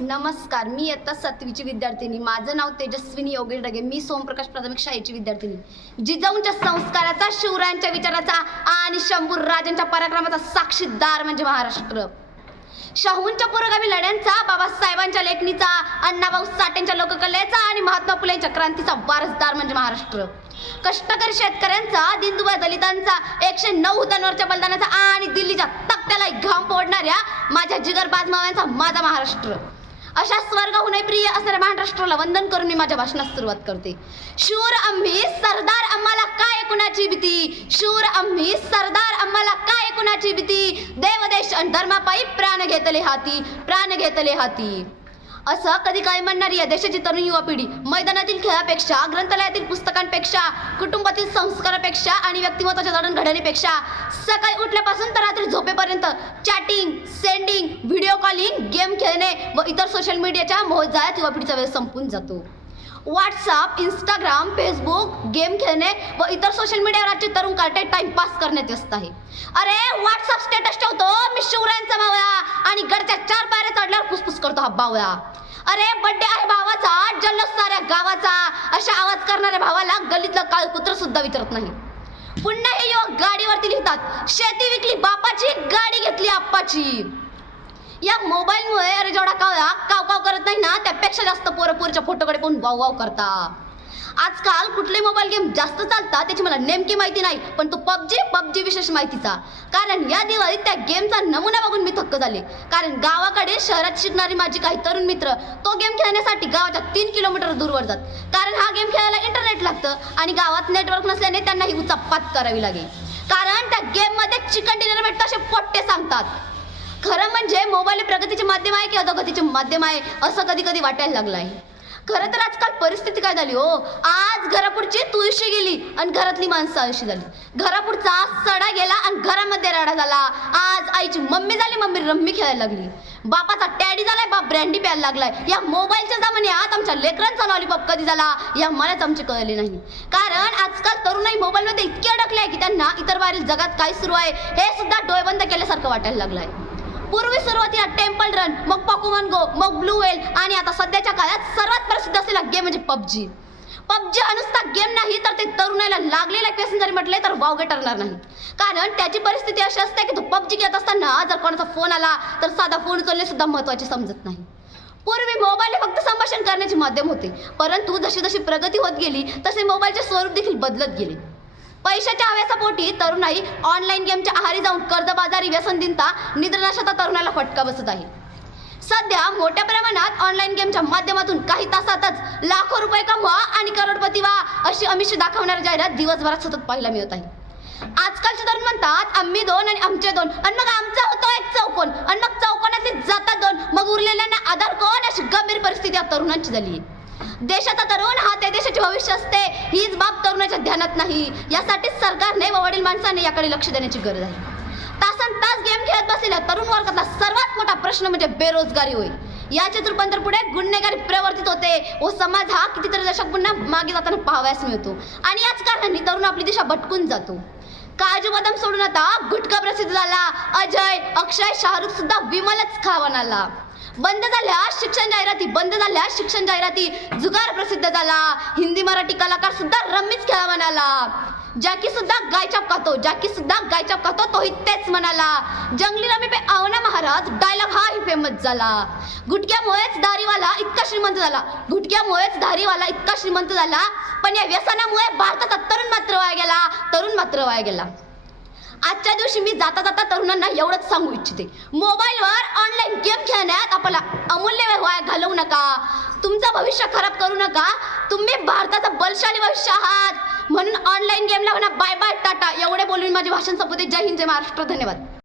नमस्कार मी इयत्ता सातवीची विद्यार्थिनी. माझं नाव तेजस्विनी योगेश डगे. मी सोमप्रकाश प्राथमिक शाळेची विद्यार्थिनी. जिजाऊंच्या संस्काराचा शिवरायांच्या विचाराचा आणि शंभूर राजांच्या पराक्रमाचा साक्षीदार म्हणजे महाराष्ट्र. शाहूंच्या पुरोगामी लढ्यांचा बाबासाहेबांच्या लेखणीचा अण्णाभाऊ साठेंच्या लोककलेचा आणि महात्मा फुलेंच्या क्रांतीचा वारसदार म्हणजे महाराष्ट्र. कष्टकरी शेतकऱ्यांचा दिंदुबा दलितांचा एकशे नऊ हुतांवरच्या बलिदानाचा आणि दिल्लीच्या तक्त्याला घाम फोडणाऱ्या माझ्या जिगरबाज मावांचा माझा महाराष्ट्र. अशा स्वर्गाहूनही प्रिय असणाऱ्या महाराष्ट्राला वंदन करून मी माझ्या भाषणास सुरुवात करते. शूर आम्ही सरदार आम्हाला काय कुणाची भीती? शूर आम्ही सरदार आम्हाला काय कुणाची भीती? देवदेश आणि धर्मापायी प्राण घेतले हाती प्राण घेतले हाती. असं कधी काय म्हणणारी या देशाची तरुण युवा पिढी? मैदानातील खेळापेक्षा ग्रंथालयातील पुस्तकांपेक्षा कुटुंबातील संस्कारापेक्षा आणि व्यक्तिमत्वाच्या जडणघडणीपेक्षा सकाळी उठल्यापासून तर रात्री झोपेपर्यंत chatting sending video calling game खेळणे व इतर सोशल मीडियाच्या मोहजाळ्यात युवा पिढीचा वेळ संपून जातो. व्हॉट्सअप इंस्टाग्राम फेसबुक गेम खेळणे व इतर सोशल मीडियावर आजचे तरुण कार्टे टाइमपास करण्यात व्यस्त आहे. अरे व्हॉट्सअप स्टेटस ठेवतो. मी शिवरायांचा मावळा आणि गडच्या चार पायऱ्या चढल्यावर फुसफुस करतो हा बावळा अरे बड्डे आहे भावाचा. जल्लोष साऱ्या गावाचा. अशा आवाज करणाऱ्या भावाला गल्लीतलं काळकुत्र सुद्धा विचारत नाही. पुन्हा हे युवक गाडीवरती लिहितात शेती विकली बापाची गाडी घेतली आप्पाची. या मोबाईलमुळे अरे जेवढा कावळा काव काव करत नाही ना त्यापेक्षा जास्त पोरं पोरच्या फोटोकडे पण वाव वाव करता आजकाल कुठले मोबाईल गेम जास्त चालतात त्याची मला नेमकी माहिती नाही पण तो पबजी पबजी विशेष माहितीचा. कारण या दिवाळीत त्या गेमचा नमुना बघून मी थक्क झाले. कारण गावाकडे शहरात शिकणारी माझी काही तरुण मित्र तो गेम खेळण्यासाठी गावाच्या तीन किलोमीटर दूरवर जात. कारण हा गेम खेळायला इंटरनेट लागतं आणि गावात नेटवर्क नसल्याने त्यांना ही उचापात करावी लागेल. कारण त्या गेममध्ये चिकन डिनर भेटतं असे पोट्टे सांगतात. खरं म्हणजे मोबाईल हे प्रगतीचे माध्यम आहे की अधोगतीचे माध्यम आहे? असं कधी कधी वाटायला लागलं आहे. खरं तर आजकाल परिस्थिती काय झाली हो? आज घरापुढची तुळशी गेली आणि घरातली माणसं आळशी झाली. घरापुढचा सडा गेला आणि घरामध्ये राडा झाला. आज आईची मम्मी झाली मम्मी रम्मी खेळायला लागली. बापाचा टॅडी झालाय बाप ब्रँडी प्यायला लागलाय. या मोबाईलच्या जमान्यात आमच्या लेकरांचा लॉलीपॉप कधी झाला? या मलाच आमचे कळले नाही. कारण आजकाल तरुणाई मोबाईलमध्ये इतके अडकले आहे की त्यांना इतर बाहेरील जगात काय सुरू आहे हे सुद्धा डोळेबंद केल्यासारखं वाटायला लागलं आहे पूर्वी सुरुवातीला टेम्पल रन मग पॉकुमन गो मग ब्लू वेल आणि आता सध्याच्या काळात सर्वात प्रसिद्ध असलेला गेम म्हणजे पबजी. पबजी हा नुसता गेम नाही तर ते तरुणाला लागलेला व्यसन जरी म्हटले तर वावगे ठरणार नाही. कारण त्याची परिस्थिती अशी असते की तो पबजी घेत असताना जर कोणाचा फोन आला तर साधा फोन उचलणे सुद्धा महत्त्वाचे समजत नाही. पूर्वी मोबाईल हे फक्त संभाषण करण्याचे माध्यम होते. परंतु जशी जशी प्रगती होत गेली तसे मोबाईलचे स्वरूप देखील बदलत गेले. पैशाच्या हव्यासापोटी तरुणाई ऑनलाईन गेमच्या आहारी जाऊन कर्जबाजारी व्यसनदिनता निद्रनाशाचा तरुणाला फटका बसत आहे. सध्या मोठ्या प्रमाणात ऑनलाईन गेमच्या माध्यमातून काही तासातच लाखो रुपये कमवा आणि करोडपती व्हा अशी अमिष दाखवणारी जाहिरात दिवसभरात सतत पाहायला मिळत आहे. आजकालचे तरुण म्हणतात आम्ही दोन आणि आमचे दोन. आणि मग आमचा होतो एक चौकोन. आणि मग चौकोनातले जातात दोन. मग उरलेल्यांना आधार कोण? अशी गंभीर परिस्थिती या तरुणांची झाली आहे. देशाचा तरुण हा त्या देशाचे भविष्य असते. हीच बाब तरुणाच्या ध्यानात नाही. यासाठी सरकारने व वडील माणसाने याकडे लक्ष देण्याची गरज आहे. तासन तास गेम खेळत बसलेल्या तरुण वर्गातला सर्वात मोठा प्रश्न म्हणजे बेरोजगारी होय. याचे रूपांतर पुढे गुन्हेगारी प्रवर्तित होते व समाज हा कितीतरी दशक पुन्हा मागे जाताना पाहावयास मिळतो. आणि याच कारणाने तरुण आपली दिशा भटकून जातो. काजू बदाम सोडून आता गुटखा प्रसिद्ध झाला. अजय अक्षय शाहरुख सुद्धा विमलच खावा आला बंद झाल्या शिक्षण जाहिराती बंद झाल्या शिक्षण जाहिराती जुगार प्रसिद्ध झाला. हिंदी मराठी कलाकार सुद्धा रम्मीच खेळा म्हणाला. जॅकी सुद्धा गायचाप खातो जॅकी सुद्धा गायचाप खातो तोही तेच म्हणाला. जंगली रमी पे आवना महाराज डायलॉग हाही फेमस झाला. गुटक्यामुळेच दारीवाला इतका श्रीमंत झाला. गुटक्यामुळेच दारीवाला इतका श्रीमंत झाला. पण या व्यसनामुळे भारताचा तरुण मात्र वाया गेला तरुण मात्र वाया गेला. आजच्या दिवशी मी जाता जाता तरुणांना एवढंच सांगू इच्छिते. मोबाईलवर ऑनलाईन गेम खेळण्यात आपला अमूल्य वेळ वाया घालवू नका. तुमचं भविष्य खराब करू नका. तुम्ही भारताचं बलशाली भविष्य आहात म्हणून ऑनलाईन गेमला म्हणा बाय बाय टाटा. एवढे बोलून माझे भाषण संपवते. जय हिंद जय महाराष्ट्र. धन्यवाद.